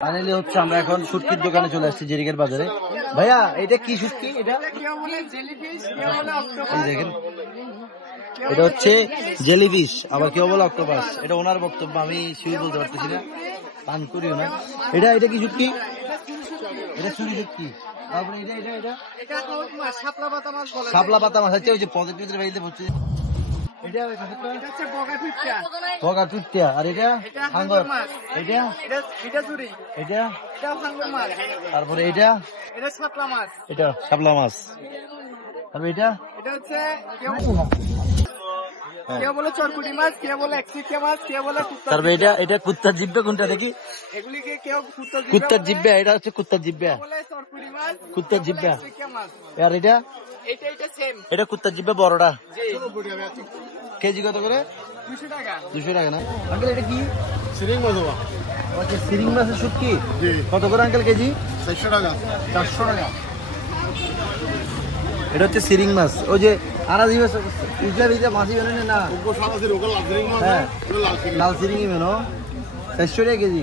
Finally হচ্ছে আমরা এখন শুটকির দোকানে চলে আসছি জেরিকের বাজারে। ভাইয়া এটা কি শুটকি? এটা দেখেন, এটা হচ্ছে জেলিফিশ, আবার কেউ বলে অক্টোপাস। এটা ওনার বক্তব্য, আমি শিওর বলতে পারতেছি না, পান করিও না। এটা কি শুটকি? এটা চুরি শুটকি। তারপরে এটা শাপলা পাতা মাছ হচ্ছে, ওই যে পদের বাড়িতে পড়ছে। বগা টুটিয়া। আর এটা হাঙ্গর। তারপরে এটা শাপলা মাছ। তারপরে এটা কেউ বলে চরকুটি মাছ, কেউ বলে একচিটিয়া মাছ, কেউ বলে তারপরে এটা কুত্তার জিব্বা কোনটা দেখি? এগুলিকে কেউ কুত্তার জিব্বা। এটা হচ্ছে কুত্তার জিব্বা, চরকুটি মাছ, কুত্তার জিব্বা। মাছ। আর এটা সেম। এটা কুত্তার জিব্বা বড়টা। কেজি কত করে? 200 টাকা। 200 টাকা না আঙ্কেল? এটা কি? সিরিং মাছ বাবা। আচ্ছা, সিরিং মাছের শুটকি জি। কত করে আঙ্কেল কেজি? 400 টাকা। 400 টাকা। এটা হচ্ছে সিরিং মাছ, ওই যে আনাজি মাছ, ইজলা মাছি বেরোনে না? ওগো সাদা সিরিং, ওগো লাল সিরিং মাছ। হ্যাঁ, ওগো লাল সিরিং। লাল সিরিংই বেরো। 400 টাকা কেজি।